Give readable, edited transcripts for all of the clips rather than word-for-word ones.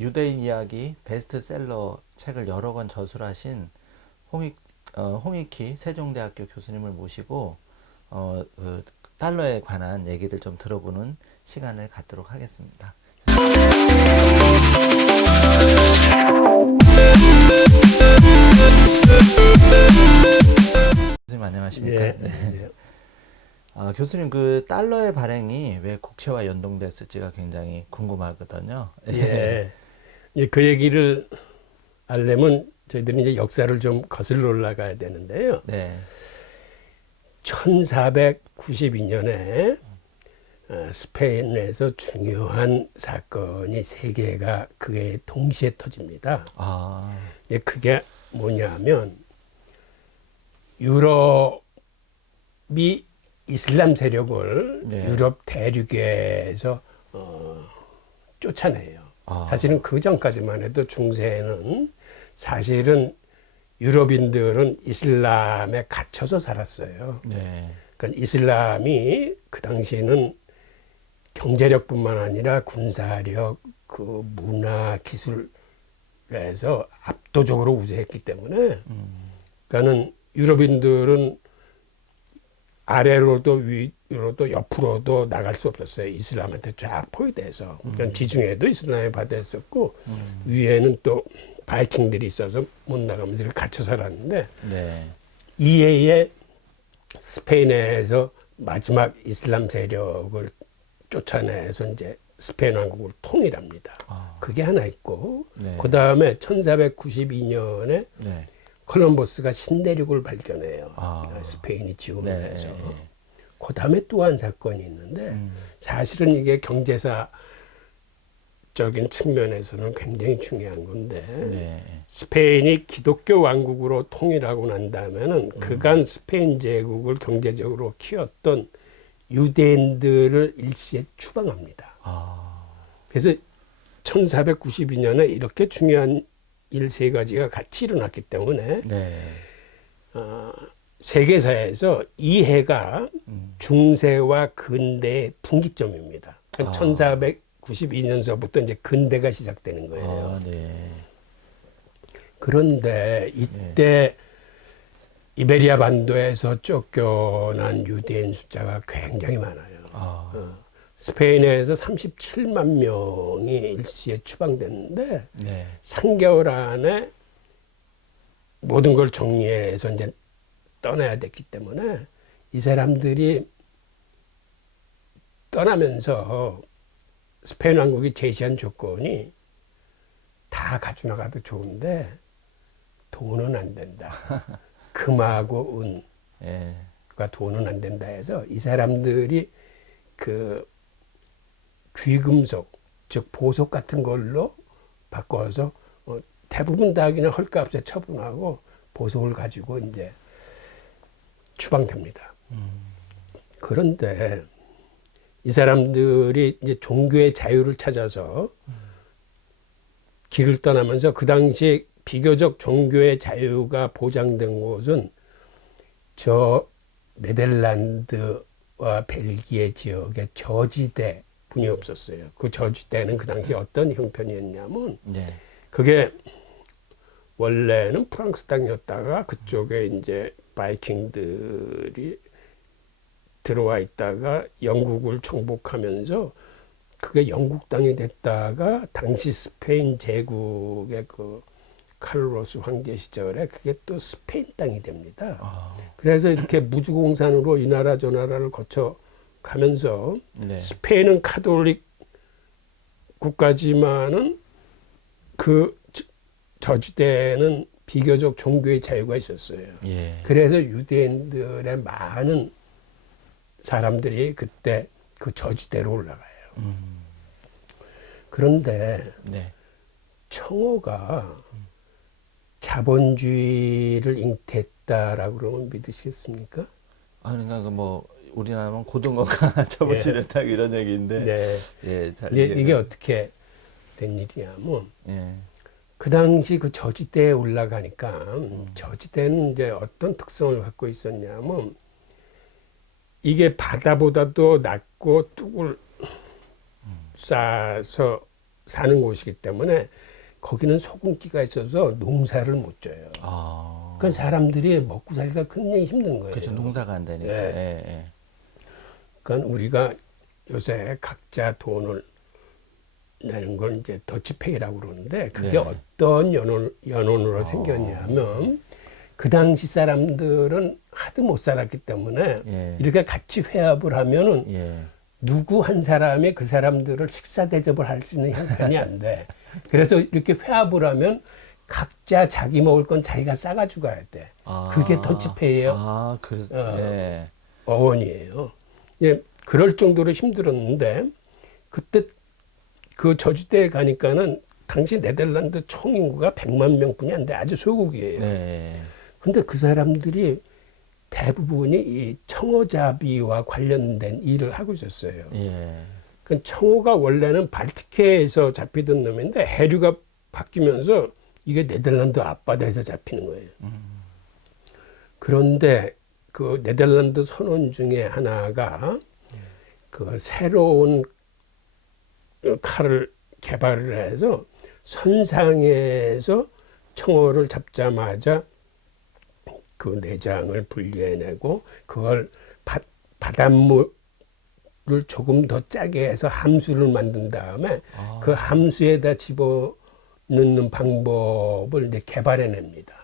유대인 이야기 베스트셀러 책을 여러 권 저술하신 홍익희 세종대학교 교수님을 모시고 그 달러에 관한 얘기를 좀 들어보는 시간을 갖도록 하겠습니다. 교수님 안녕하십니까? 예, 네. 예. 교수님 그 달러의 발행이 왜 국채와 연동됐을지가 굉장히 궁금하거든요. 예. 그 얘기를 알려면 저희들이 이제 역사를 좀 거슬러 올라가야 되는데요. 네. 1492년에 스페인에서 중요한 사건이 세 개가 그게 동시에 터집니다. 아, 그게 뭐냐면 유럽이 이슬람 세력을 네. 유럽 대륙에서 쫓아내요. 아. 사실은 그 전까지만 해도 중세에는 사실은 유럽인들은 이슬람에 갇혀서 살았어요. 네. 그러니까 이슬람이 그 당시에는 경제력뿐만 아니라 군사력, 그 문화, 기술에서 압도적으로 우세했기 때문에 그러니까는 유럽인들은 아래로도 위로도 옆으로도 나갈 수 없었어요. 이슬람한테 쫙 포위돼서. 그러니까 지중해도 이슬람에 받아있었고 위에는 또 바이킹들이 있어서 못 나가면서 갇혀 살았는데 네. 이해에 스페인에서 마지막 이슬람 세력을 쫓아내서 이제 스페인 왕국을 통일합니다. 그게 하나 있고 네. 그 다음에 1492년에 네. 콜럼버스가 신대륙을 발견해요. 아. 스페인이 지음을 네. 해서. 그 다음에 또 한 사건이 있는데 사실은 이게 경제사적인 측면에서는 굉장히 중요한 건데 네. 스페인이 기독교 왕국으로 통일하고 난 다음에는 그간 스페인 제국을 경제적으로 키웠던 유대인들을 일시에 추방합니다. 아. 그래서 1492년에 이렇게 중요한 일 세 가지가 같이 일어났기 때문에 네. 세계사에서 이 해가 중세와 근대의 분기점입니다. 1492년서부터 이제 근대가 시작되는 거예요. 아, 네. 그런데 이때 이베리아 반도에서 쫓겨난 유대인 숫자가 굉장히 많아요. 스페인에서 37만 명이 일시에 추방됐는데 네. 3개월 안에 모든 걸 정리해서 이제 떠나야 됐기 때문에 이 사람들이 떠나면서 스페인 왕국이 제시한 조건이 다 가져나가도 좋은데 돈은 안 된다. 금하고 은과 예. 돈은 안 된다 해서 이 사람들이 그 귀금속, 즉 보석 같은 걸로 바꿔서 대부분 다 그냥 헐값에 처분하고 보석을 가지고 이제 추방됩니다. 그런데 이 사람들이 이제 종교의 자유를 찾아서 길을 떠나면서 그 당시 비교적 종교의 자유가 보장된 곳은 저 네덜란드와 벨기에 지역의 저지대 분이 없었어요. 그 저지대는 그 당시 어떤 형편이었냐면 네. 그게 원래는 프랑스 땅이었다가 그쪽에 이제 바이킹들이 들어와 있다가 영국을 정복하면서 그게 영국 땅이 됐다가 당시 스페인 제국의 그 카를로스 황제 시절에 그게 또 스페인 땅이 됩니다. 그래서 이렇게 무주공산으로 이 나라 저 나라를 거쳐 가면서 네. 스페인은 카톨릭 국가지만은 그 저지대에는 비교적 종교의 자유가 있었어요. 예. 그래서 유대인들의 많은 사람들이 그때 그 저지대로 올라가요. 그런데 네. 청어가 자본주의를 잉태했다라고 그러면 믿으시겠습니까? 그러니까 그 뭐 우리나라는 고등어가 접어지렸다 이런 얘기인데. 네. 예. 잘 이게 어떻게 된 일이냐면 예. 그 당시 그 저지대에 올라가니까 저지대는 이제 어떤 특성을 갖고 있었냐면 이게 바다보다도 낮고 뚝을 쌓아서 사는 곳이기 때문에 거기는 소금기가 있어서 농사를 못 져요. 아. 그 사람들이 먹고 살기가 굉장히 힘든 거예요. 그렇죠. 농사가 안 되니까. 네. 예, 예. 그러니까 우리가 요새 각자 돈을 내는 걸 이제 더치페이라고 그러는데 그게 네. 어떤 연원으로 생겼냐면 그 당시 사람들은 하도 못 살았기 때문에 예. 이렇게 같이 회합을 하면은 예. 누구 한 사람이 그 사람들을 식사 대접을 할 수 있는 형편이 안 돼. 그래서 이렇게 회합을 하면 각자 자기 먹을 건 자기가 싸가지고 가야 돼. 아. 그게 더치페이예요. 아, 그래서 예. 어원이에요. 예, 그럴 정도로 힘들었는데 그때 그 저주대에 가니까는 당시 네덜란드 총 인구가 100만 명뿐이 안 돼. 아주 소국이에요. 네. 근데 그 사람들이 대부분이 이 청어잡이와 관련된 일을 하고 있었어요. 예. 그 청어가 원래는 발티크에서 잡히던 놈인데 해류가 바뀌면서 이게 네덜란드 앞바다에서 잡히는 거예요. 그런데 그 네덜란드 선원 중에 하나가 그 새로운 칼을 개발을 해서 선상에서 청어를 잡자마자 그 내장을 분리해내고 그걸 바닷물을 조금 더 짜게 해서 함수를 만든 다음에 그 함수에다 집어넣는 방법을 이제 개발해냅니다.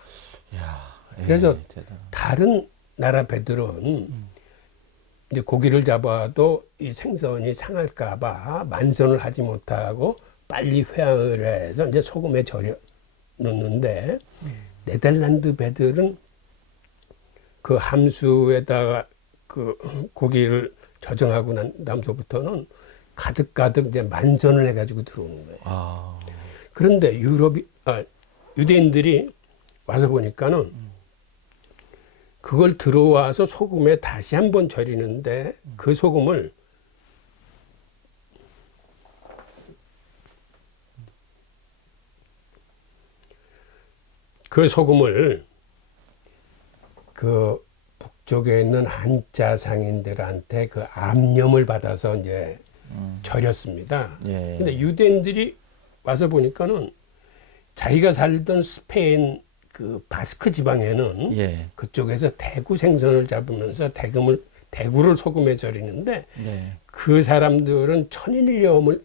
야, 예, 그래서 대단하다. 다른 나라 배들은 이제 고기를 잡아도 이 생선이 상할까봐 만선을 하지 못하고 빨리 회항을 해서 이제 소금에 절여 넣는데 네덜란드 배들은 그 함수에다가 그 고기를 저장하고 난 다음서부터는 가득가득 이제 만선을 해가지고 들어오는 거예요. 아. 그런데 유대인들이 와서 보니까는 그걸 들어와서 소금에 다시 한번 절이는데 그 소금을 그 북쪽에 있는 한자 상인들한테 그 암염을 받아서 이제 절였습니다. 예. 근데 유대인들이 와서 보니까는 자기가 살던 스페인 그 바스크 지방에는 예. 그쪽에서 대구 생선을 잡으면서 대구를 소금에 절이는데 네. 그 사람들은 천일염을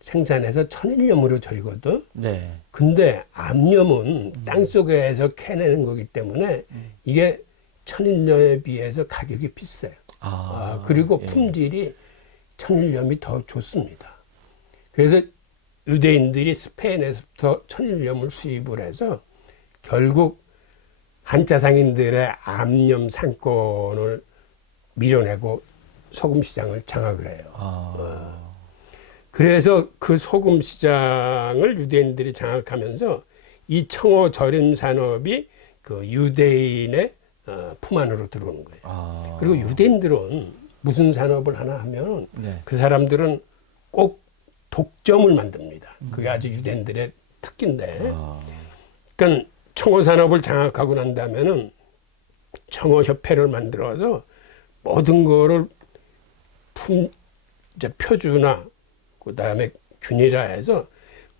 생산해서 천일염으로 절이거든. 네. 근데 암염은 땅 속에서 캐내는 거기 때문에 이게 천일염에 비해서 가격이 비싸요. 그리고 예. 품질이 천일염이 더 좋습니다. 그래서 유대인들이 스페인에서부터 천일염을 수입을 해서 결국 한자 상인들의 암염 상권을 밀어내고 소금 시장을 장악을 해요. 그래서 그 소금 시장을 유대인들이 장악하면서 이 청어 절임 산업이 그 유대인의 품 안으로 들어오는 거예요. 그리고 유대인들은 무슨 산업을 하나 하면 네. 그 사람들은 꼭 독점을 만듭니다. 그게 아주 유대인들의 특기인데, 그러니까 청어 산업을 장악하고 난 다음에는 청어 협회를 만들어서 모든 거를 이제 표주나 그 다음에 균이라 해서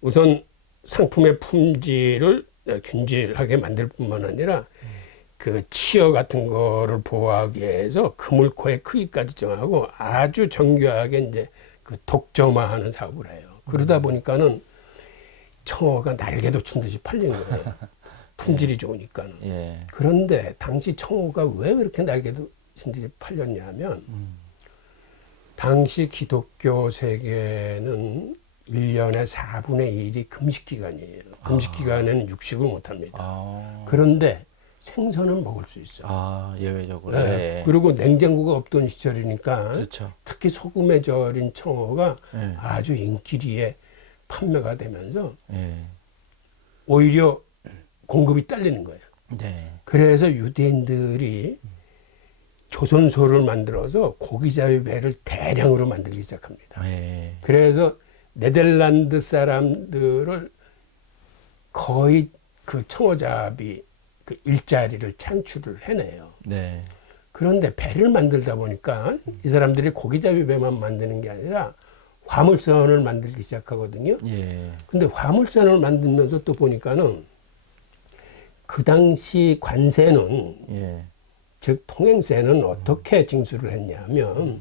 우선 상품의 품질을 균질하게 만들 뿐만 아니라 그 치어 같은 거를 보호하기 위해서 그물코의 크기까지 정하고 아주 정교하게 이제 그 독점화하는 사업을 해요. 그러다 보니까는 청어가 날개도 춘 듯이 팔리는 거예요. 품질이 좋으니까는. 예. 그런데 당시 청어가 왜 그렇게 날개도 춘 듯이 팔렸냐면 당시 기독교 세계는 1년에 4분의 1이 금식 기간이에요. 금식 기간에는 육식을 못 합니다. 그런데 생선은 먹을 수 있어요. 예외적으로. 네. 예. 그리고 냉장고가 없던 시절이니까 그렇죠. 특히 소금에 절인 청어가 예. 아주 인기리에 판매가 되면서 예. 오히려 공급이 딸리는 거예요. 네. 그래서 유대인들이 조선소를 만들어서 고기잡이 배를 대량으로 만들기 시작합니다. 예. 그래서 네덜란드 사람들을 거의 그 청어잡이 그 일자리를 창출을 해내요. 네. 그런데 배를 만들다 보니까 이 사람들이 고기잡이 배만 만드는 게 아니라 화물선을 만들기 시작하거든요. 예. 근데 화물선을 만들면서 또 보니까는 그 당시 관세는 예. 즉 통행세는 어떻게 징수를 했냐면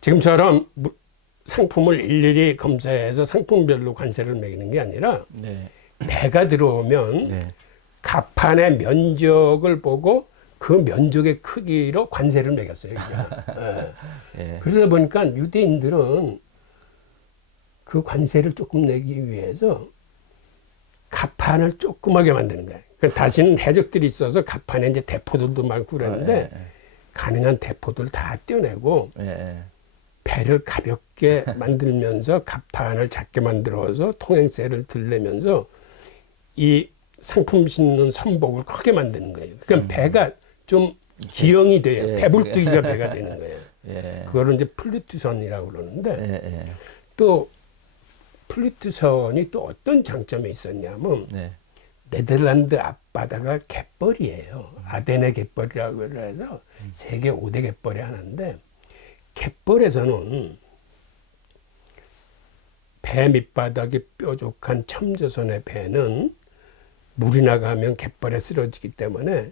지금처럼 상품을 일일이 검사해서 상품별로 관세를 매기는 게 아니라 네. 배가 들어오면 네. 갑판의 면적을 보고 그 면적의 크기로 관세를 매겼어요. 예. 그러다 보니까 유대인들은 그 관세를 조금 내기 위해서 갑판을 조그맣게 만드는 거예요. 다시는 해적들이 있어서 갑판에 이제 대포들도 많고 그랬는데 가능한 대포들 다 떼어내고 배를 가볍게 만들면서 갑판을 작게 만들어서 통행세를 들려면서 이 상품 싣는 선복을 크게 만드는 거예요. 그러니까 배가 좀 기형이 돼요. 배불뜨기가 배가 되는 거예요. 그거를 이제 플루트선이라고 그러는데 또 플루트선이 또 어떤 장점이 있었냐면 네덜란드 앞바다가 갯벌이에요. 아덴의 갯벌이라고 해서 세계 5대 갯벌이 하나인데 갯벌에서는 배 밑바닥이 뾰족한 첨저선의 배는 물이 나가면 갯벌에 쓰러지기 때문에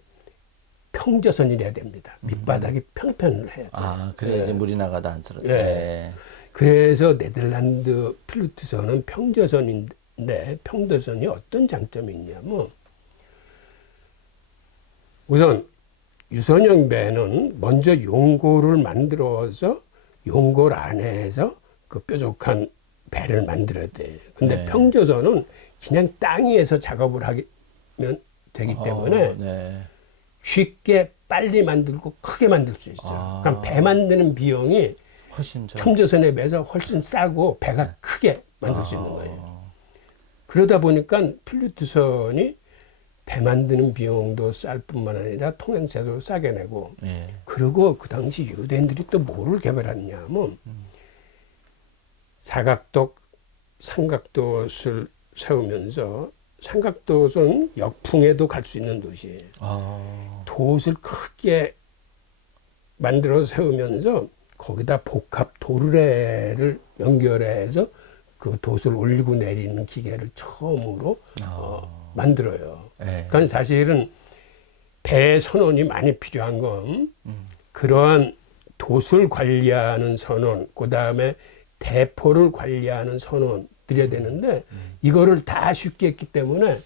평저선이래야 됩니다. 밑바닥이 평편을 해야 돼요. 아, 그래 이제 물이 나가도 안 쓰러져. 그래서 네덜란드 플루트선은 평저선인데 평저선이 어떤 장점이 있냐면 우선 유선형 배는 먼저 용고를 만들어서 용골 안에서 그 뾰족한 배를 만들어야 돼요. 근데 평저선은 그냥 땅 위에서 작업을 하면 되기 때문에 쉽게 빨리 만들고 크게 만들 수 있어요. 그러니까 배 만드는 비용이 훨씬 첨저선에 비해서 훨씬 싸고 배가 크게 만들 수 있는 거예요. 그러다 보니까 필루트선이 배 만드는 비용도 쌀 뿐만 아니라 통행세도 싸게 내고 그리고 그 당시 유대인들이 또 뭐를 개발했냐면 사각도, 삼각도를 세우면서 삼각도는 역풍에도 갈 수 있는 도시예요. 돛을 크게 만들어 세우면서 거기다 복합 도르래를 연결해서 그 돛을 올리고 내리는 기계를 처음으로 만들어요. 그러니까 사실은 배 선원이 많이 필요한 건 그러한 돛을 관리하는 선원, 그 다음에 대포를 관리하는 선원들이야 되는데 이거를 다 쉽게 했기 때문에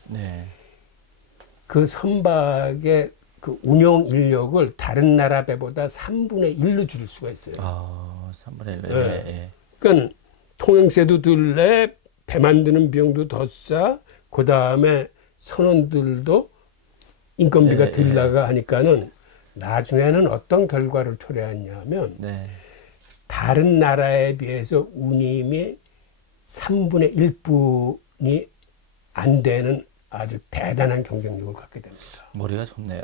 그 선박의 그 운용 인력을 다른 나라 배보다 3분의 1로 줄일 수가 있어요. 3분의 1. 그러니까 통행세도 덜 내, 배 만드는 비용도 더 싸, 그 다음에 선원들도 인건비가 덜 나가 하니까는 나중에는 어떤 결과를 초래했냐면 다른 나라에 비해서 운임이 3분의 1분이 안 되는 아주 대단한 경쟁력을 갖게 됩니다. 머리가 좋네요.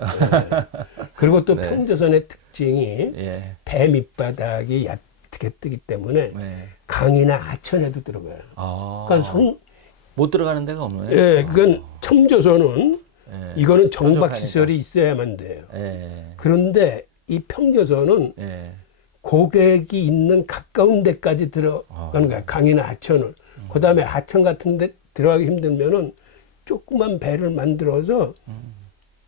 그리고 또 평저선의 특징이 배 밑바닥이 얕게 뜨기 때문에 강이나 하천에도 들어가요. 그러니까 못 들어가는 데가 없네요. 그건 첨저선은 이거는 정박 시설이 있어야만 돼요. 그런데 이 평저선은 고객이 있는 가까운 데까지 들어가는 거야. 강이나 하천을. 그 다음에 하천 같은 데 들어가기 힘들면은 조그만 배를 만들어서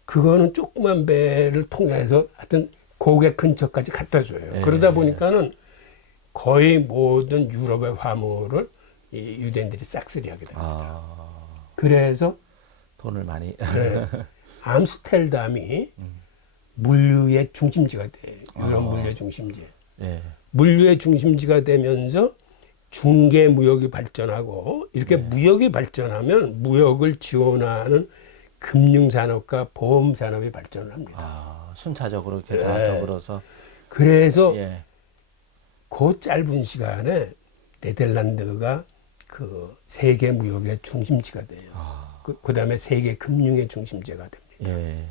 그거는 조그만 배를 통해서 하여튼 고객 근처까지 갖다 줘요. 그러다 보니까는 거의 모든 유럽의 화물을 이 유대인들이 싹쓸이하게 됩니다. 그래서 돈을 많이 암스테르담이 물류의 중심지가 돼요. 유럽 물류 중심지. 물류의 중심지가 되면서 중개 무역이 발전하고 이렇게 무역이 발전하면 무역을 지원하는 금융산업과 보험산업이 발전을 합니다. 순차적으로 이렇게 다 더불어서. 그래서 그 짧은 시간에 네덜란드가 그 세계 무역의 중심지가 돼요. 그 다음에 세계 금융의 중심지가 됩니다.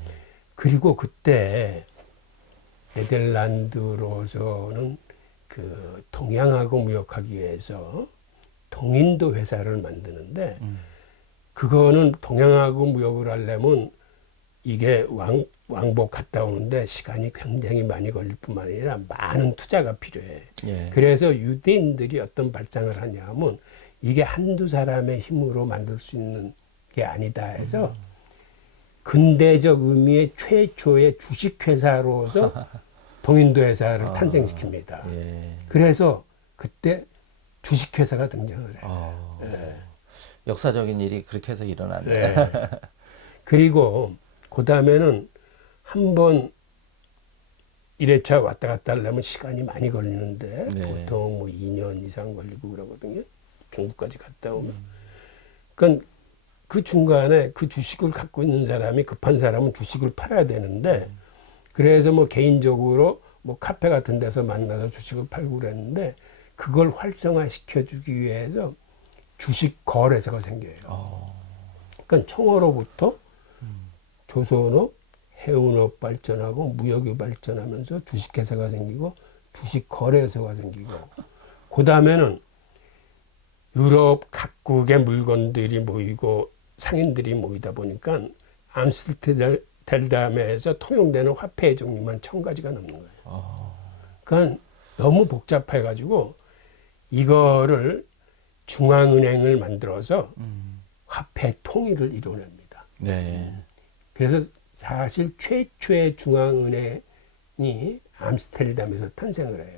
그리고 그때 네덜란드로서는 그 동양하고 무역하기 위해서 동인도 회사를 만드는데 그거는 동양하고 무역을 하려면 이게 왕복 갔다 오는데 시간이 굉장히 많이 걸릴 뿐만 아니라 많은 투자가 필요해. 예. 그래서 유대인들이 어떤 발상을 하냐면 이게 한두 사람의 힘으로 만들 수 있는 게 아니다 해서 근대적 의미의 최초의 주식회사로서 동인도 회사를 탄생시킵니다. 예. 그래서 그때 주식회사가 등장을 해요. 예. 역사적인 일이 그렇게 해서 일어났네. 네. 그리고 그 다음에는 한번 1회차 왔다 갔다 하려면 시간이 많이 걸리는데 네. 보통 뭐 2년 이상 걸리고 그러거든요. 중국까지 갔다 오면. 그러니까 그 중간에 그 주식을 갖고 있는 사람이 급한 사람은 주식을 팔아야 되는데 그래서 뭐 개인적으로 뭐 카페 같은 데서 만나서 주식을 팔고 그랬는데 그걸 활성화시켜 주기 위해서 주식 거래소가 생겨요. 그러니까 청어로부터 조선업, 해운업 발전하고 무역이 발전하면서 주식회사가 생기고 주식 거래소가 생기고 그 다음에는 유럽 각국의 물건들이 모이고 상인들이 모이다 보니까 암스테르담에서 통용되는 화폐의 종류만 1000가지가 넘는 거예요. 그러니까 너무 복잡해가지고 이거를 중앙은행을 만들어서 화폐 통일을 이뤄냅니다. 네. 그래서 사실 최초의 중앙은행이 암스테르담에서 탄생을 해요.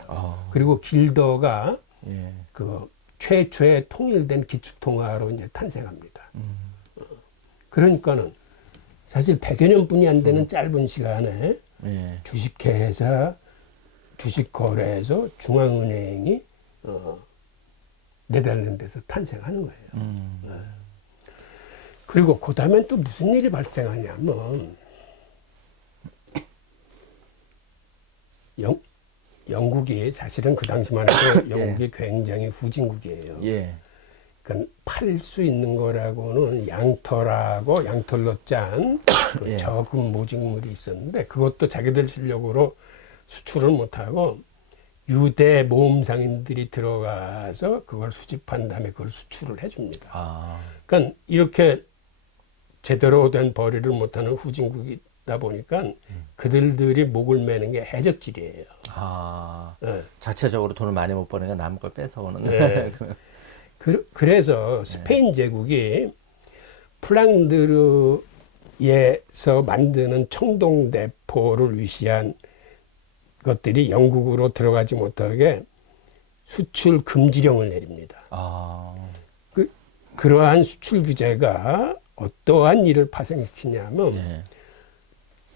그리고 길더가 예. 그 최초의 통일된 기축통화로 이제 탄생합니다. 그러니까는 사실 100여 년뿐이 안 되는 짧은 시간에 예. 주식회사, 주식거래에서 중앙은행이 네덜란드에서 탄생하는 거예요. 그리고 그 다음엔 또 무슨 일이 발생하냐면 영국이 사실은 그 당시만 해도 영국이 굉장히 후진국이에요. 예. 그러니까 팔 수 있는 거라고는 양털하고 양털로 짠 그 예. 저금 모직물이 있었는데 그것도 자기들 실력으로 수출을 못하고 유대 모험상인들이 들어가서 그걸 수집한 다음에 그걸 수출을 해줍니다. 그러니까 이렇게 제대로 된 벌이를 못하는 후진국이다 보니까 그들이 목을 매는 게 해적질이에요. 네. 자체적으로 돈을 많이 못 버니까 남 걸 뺏어오는. 네. 그래서 스페인 제국이 플랑드르에서 만드는 청동대포를 위시한 것들이 영국으로 들어가지 못하게 수출 금지령을 내립니다. 그러한 수출 규제가 어떠한 일을 파생시키냐면 예.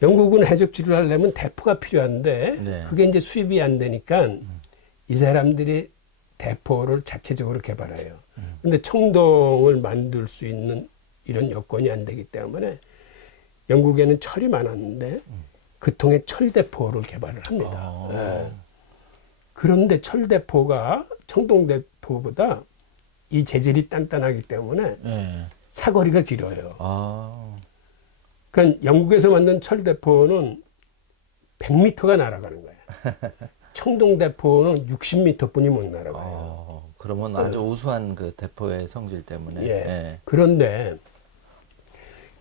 영국은 해적질을 하려면 대포가 필요한데 네. 그게 이제 수입이 안 되니까 이 사람들이 대포를 자체적으로 개발해요. 근데 청동을 만들 수 있는 이런 여건이 안 되기 때문에 영국에는 철이 많았는데 그 통해 철대포를 개발을 합니다. 네. 그런데 철대포가 청동대포보다 이 재질이 단단하기 때문에 예. 사거리가 길어요. 그러니까 영국에서 만든 철대포는 100m가 날아가는 거예요. 청동대포는 60m뿐이 못 날아가요. 그러면 아주 우수한 그 대포의 성질 때문에. 예. 예. 그런데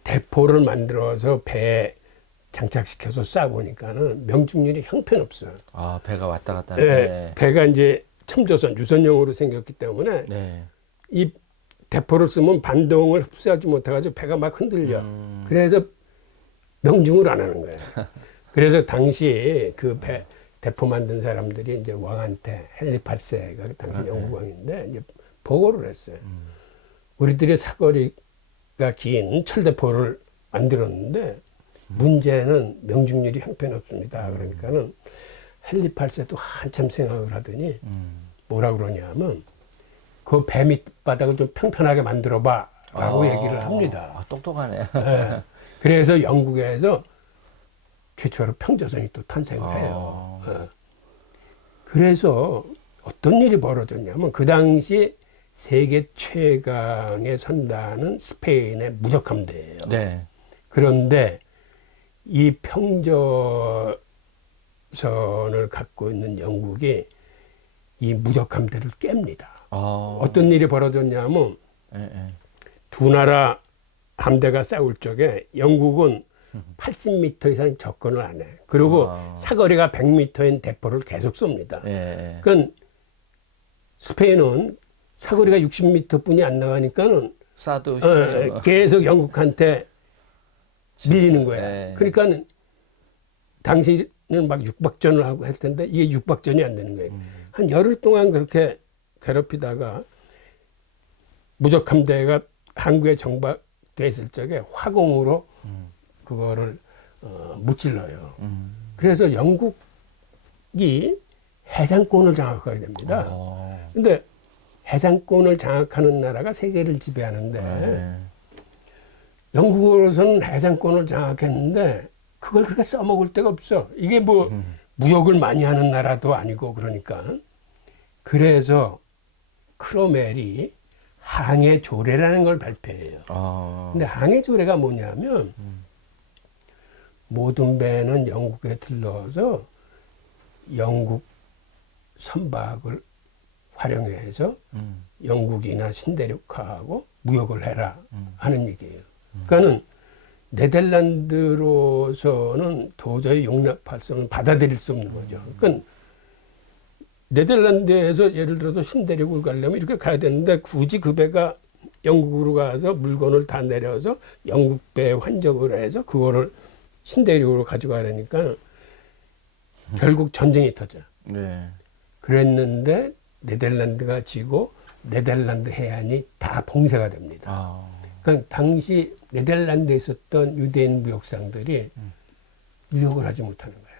대포를 만들어서 배에 장착시켜서 쏴보니까는 명중률이 형편없어요. 배가 왔다 갔다 할 때. 예. 배가 이제 첨조선, 유선용으로 생겼기 때문에 네. 이 대포를 쓰면 반동을 흡수하지 못해가지고 배가 막 흔들려. 그래서 명중을 안 하는 거예요. 그래서 당시 그 대포 만든 사람들이 이제 왕한테 헨리 8세가 당시 영국 왕인데 이제 보고를 했어요. 우리들이 사거리가 긴 철대포를 만들었는데 문제는 명중률이 형편없습니다. 그러니까는 헨리 8세도 한참 생각을 하더니 뭐라 그러냐면 그 배 밑바닥을 좀 평평하게 만들어봐 라고 얘기를 합니다. 똑똑하네. 네. 그래서 영국에서 최초로 평조선이 또 탄생을 해요. 네. 그래서 어떤 일이 벌어졌냐면 그 당시 세계 최강의 선단은 스페인의 무적함대예요. 네. 그런데 이 평조선을 갖고 있는 영국이 이 무적함대를 깹니다. 어떤 일이 벌어졌냐면 두 나라 함대가 싸울 적에 영국은 80m 이상 접근을 안 해. 그리고 아. 사거리가 100m인 대포를 계속 쏩니다. 예. 그러니까 스페인은 사거리가 60m뿐이 안 나가니까는 쏴도 계속 영국한테 밀리는 거야. 네. 그러니까 당시는 막 육박전을 하고 했을 텐데 이게 육박전이 안 되는 거예요. 한 열흘 동안 그렇게 괴롭히다가 무적함대가 항구에 정박돼 있을 적에 화공으로 그거를 무찔러요. 그래서 영국이 해상권을 장악하게 됩니다. 근데 해상권을 장악하는 나라가 세계를 지배하는데 네. 영국으로서는 해상권을 장악했는데 그걸 그렇게 써먹을 데가 없어. 이게 뭐 무역을 많이 하는 나라도 아니고 그러니까. 그래서 크로멜이 항해조례라는 걸 발표해요. 근데 항해조례가 뭐냐면 모든 배는 영국에 들러서 영국 선박을 활용해서 영국이나 신대륙하고 무역을 해라 하는 얘기예요. 그러니까는 네덜란드로서는 도저히 용납할 수 없는, 받아들일 수 없는 거죠. 그러니까 네덜란드에서 예를 들어서 신대륙을 가려면 이렇게 가야 되는데 굳이 그 배가 영국으로 가서 물건을 다 내려서 영국 배에 환적을 해서 그거를 신대륙으로 가져가려니까 결국 전쟁이 터져. 네. 그랬는데 네덜란드가 지고 네덜란드 해안이 다 봉쇄가 됩니다. 그러니까 당시 네덜란드에 있었던 유대인 무역상들이 무역을 하지 못하는 거예요.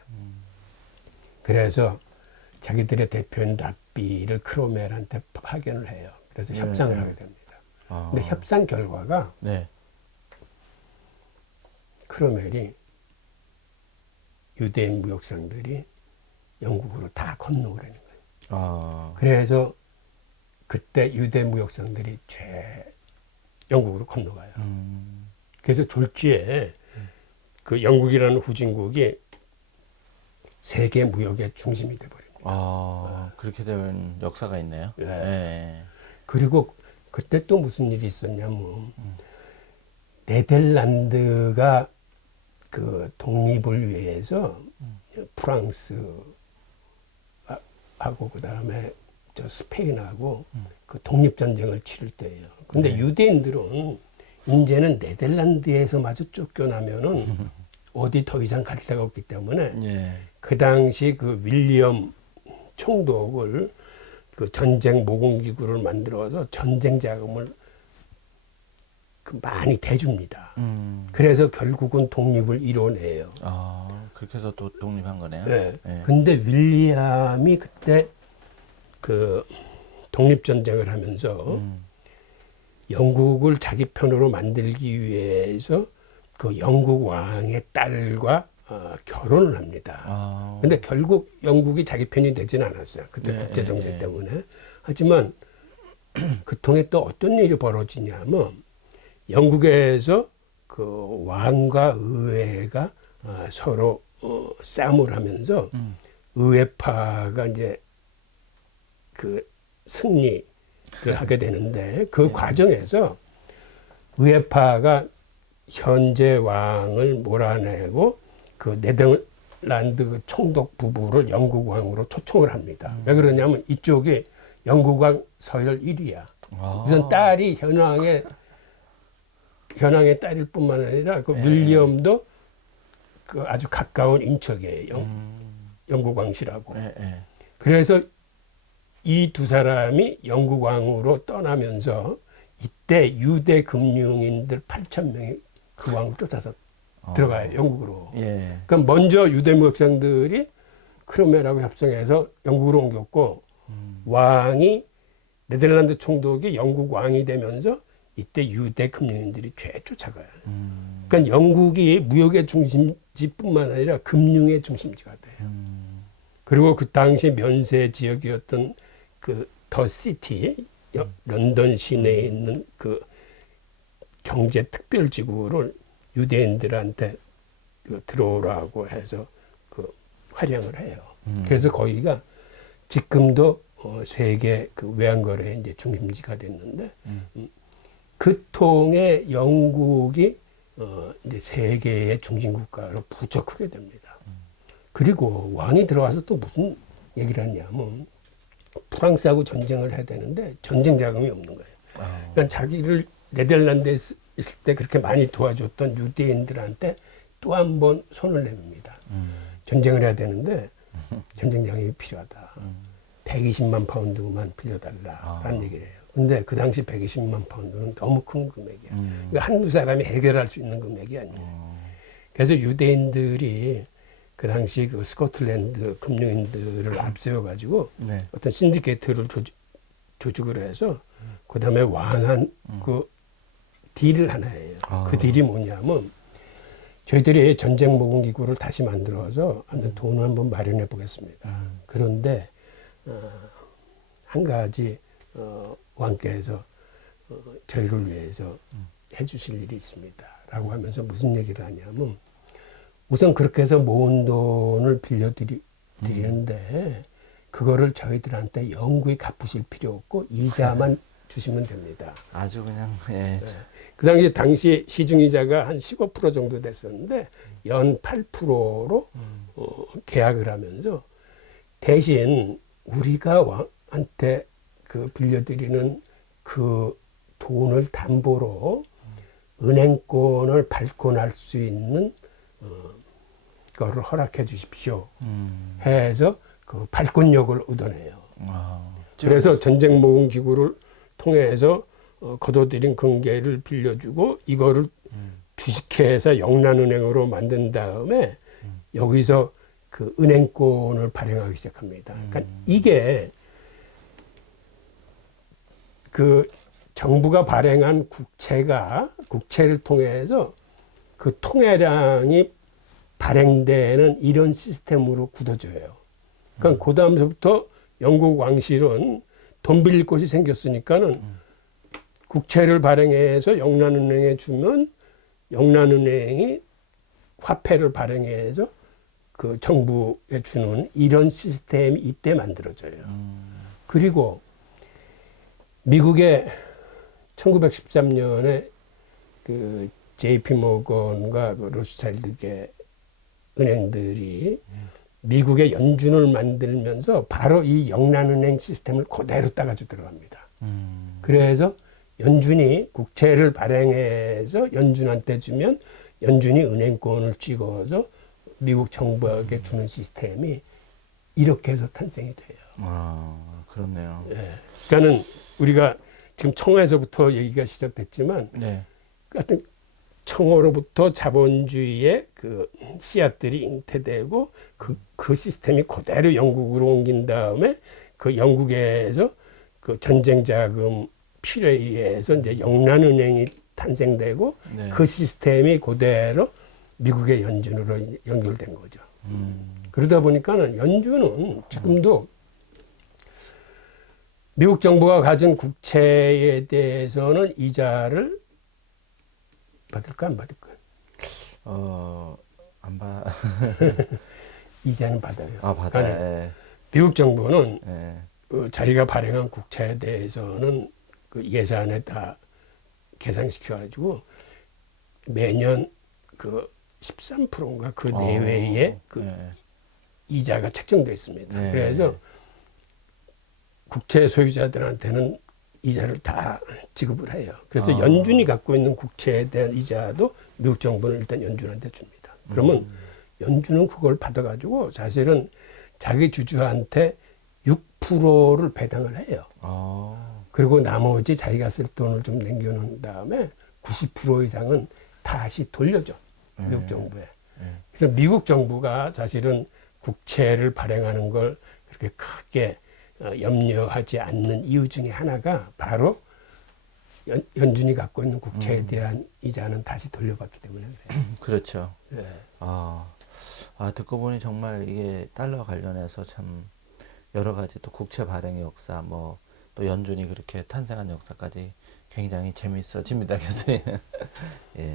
그래서 자기들의 대표인 랍비를 크로멜한테 파견을 해요. 그래서 협상을 하게 됩니다. 근데 협상 결과가 네. 크로멜이 유대인 무역상들이 영국으로 다 건너오라는 거예요. 그래서 그때 유대 무역상들이 영국으로 건너가요. 그래서 졸지에 그 영국이라는 후진국이 세계 무역의 중심이 돼버립니다. 그렇게 된 역사가 있네요. 네. 네. 그리고 그때 또 무슨 일이 있었냐면 네덜란드가 그 독립을 위해서 프랑스하고 그다음에 저 스페인하고 그 독립전쟁을 치를 때예요. 근데 네. 유대인들은 이제는 네덜란드에서 마저 쫓겨나면은 어디 더 이상 갈 데가 없기 때문에 예. 그 당시 그 윌리엄 총독을 그 전쟁 모금기구를 만들어서 전쟁 자금을 그 많이 대줍니다. 그래서 결국은 독립을 이뤄내요. 그렇게 해서 또 독립한 거네요. 네. 네. 근데 윌리엄이 그때 그 독립전쟁을 하면서 영국을 자기 편으로 만들기 위해서 그 영국 왕의 딸과 결혼을 합니다. 근데 결국 영국이 자기 편이 되지는 않았어요. 그때 국제정세 때문에. 하지만 그 통에 또 어떤 일이 벌어지냐면 영국에서 그 왕과 의회가 서로 싸움을 하면서 의회파가 이제 그 승리를 하게 되는데 그 과정에서 의회파가 현재 왕을 몰아내고 그 네덜란드 그 총독 부부를 영국 왕으로 초청을 합니다. 왜 그러냐면 이쪽이 영국 왕 서열 1위야. 우선 딸이 현황의 딸일 뿐만 아니라 그 윌리엄도 그 아주 가까운 인척이에요. 영국 왕실하고. 그래서 이 두 사람이 영국 왕으로 떠나면서 이때 유대 금융인들 8,000명이 그 왕을 쫓아서 들어가요. 영국으로. 그럼 먼저 유대 무역상들이 크로멜하고 협상해서 영국으로 옮겼고 왕이 네덜란드 총독이 영국 왕이 되면서 이때 유대 금융인들이 쫓아가요. 그러니까 영국이 무역의 중심지뿐만 아니라 금융의 중심지가 돼요. 그리고 그 당시 면세 지역이었던 그 더 시티, 런던 시내에 있는 그 경제 특별지구를 유대인들한테 그 들어오라고 해서 그 활용을 해요. 그래서 거기가 지금도 세계 그 외환거래의 이제 중심지가 됐는데 그 통에 영국이 이제 세계의 중심 국가로 부쩍 크게 됩니다. 그리고 왕이 들어와서 또 무슨 얘기를 했냐면 프랑스하고 전쟁을 해야 되는데 전쟁 자금이 없는 거예요. 그러니까 자기를 네덜란드에 있을 때 그렇게 많이 도와줬던 유대인들한테 또 한 번 손을 내밉니다. 전쟁을 해야 되는데 전쟁 자금이 필요하다. 120만 파운드만 빌려달라라는 얘기를 해요. 근데 그 당시 120만 파운드는 너무 큰 금액이야. 그러니까 한두 사람이 해결할 수 있는 금액이 아니에요. 그래서 유대인들이 그 당시 그 스코틀랜드 금융인들을 앞세워가지고 네. 어떤 신디케이트를 조직을 해서 그 다음에 왕한 그 딜을 하나 해요. 그 딜이 뭐냐면 저희들이 전쟁 모금 기구를 다시 만들어서 한번 돈을 한번 마련해 보겠습니다. 그런데 한 가지 왕께서 저희를 위해서 해주실 일이 있습니다. 라고 하면서 무슨 얘기를 하냐면 우선 그렇게 해서 모은 돈을 빌려드리는데 그거를 저희들한테 영구히 갚으실 필요 없고 이자만 주시면 됩니다. 아주 그냥 예. 그 당시 시중이자가 한 15% 정도 됐었는데 연 8%로 계약을 하면서 대신 우리가 왕한테 그 빌려드리는 그 돈을 담보로 은행권을 발권할 수 있는 거를 허락해 주십시오. 해서 그 발권력을 얻어내요. 그래서 전쟁 모금 기구를 통해서 거둬들인 금괴를 빌려주고 이거를 주식회사 영란은행으로 만든 다음에 여기서 그 은행권을 발행하기 시작합니다. 그러니까 이게 그 정부가 발행한 국채를 통해서 그 통해량이 발행되는 이런 시스템으로 굳어져요. 그러니까 그 다음서부터 영국 왕실은 돈 빌릴 곳이 생겼으니까는 국채를 발행해서 영란은행에 주면 영란은행이 화폐를 발행해서 그 정부에 주는 이런 시스템이 이때 만들어져요. 그리고 미국의 1913년에 그 JP 모건과 그 로스차일드계 은행들이 미국의 연준을 만들면서 바로 이 영란은행 시스템을 그대로 따가지고 들어갑니다. 그래서 연준이 국채를 발행해서 연준한테 주면 연준이 은행권을 찍어서 미국 정부에게 주는 시스템이 이렇게 해서 탄생이 돼요. 그렇네요. 예. 그러니까는 우리가 지금 청어에서부터 얘기가 시작됐지만 네. 하여튼 청어로부터 자본주의의 그 씨앗들이 잉태되고 그 시스템이 그대로 영국으로 옮긴 다음에 그 영국에서 그 전쟁 자금 필요에 의해서 이제 영란은행이 탄생되고 네. 그 시스템이 그대로 미국의 연준으로 연결된 거죠. 그러다 보니까는 연준은 지금도 미국 정부가 가진 국채에 대해서는 이자를 받을까 안 받을까? 안 봐. 이자는 받아요. 받아요. 그러니까 예. 미국 정부는 예. 자기가 발행한 국채에 대해서는 그 예산에 다 계산시켜가지고 매년 그 13%인가 그 내외의 그 예. 이자가 책정되어 있습니다. 네. 그래서 국채 소유자들한테는 이자를 다 지급을 해요. 그래서 연준이 갖고 있는 국채에 대한 이자도 미국 정부는 일단 연준한테 줍니다. 그러면 연준은 그걸 받아가지고 사실은 자기 주주한테 6%를 배당을 해요. 그리고 나머지 자기가 쓸 돈을 좀 남겨놓은 다음에 90% 이상은 다시 돌려줘. 미국 정부에. 그래서 미국 정부가 사실은 국채를 발행하는 걸 그렇게 크게 염려하지 않는 이유 중에 하나가 바로 연준이 갖고 있는 국채에 대한 이자는 다시 돌려받기 때문에 그래요. 그렇죠. 네. 듣고 보니 정말 이게 달러 관련해서 참 여러 가지 또 국채 발행의 역사, 뭐 또 연준이 그렇게 탄생한 역사까지 굉장히 재미있어집니다, 교수님. 예.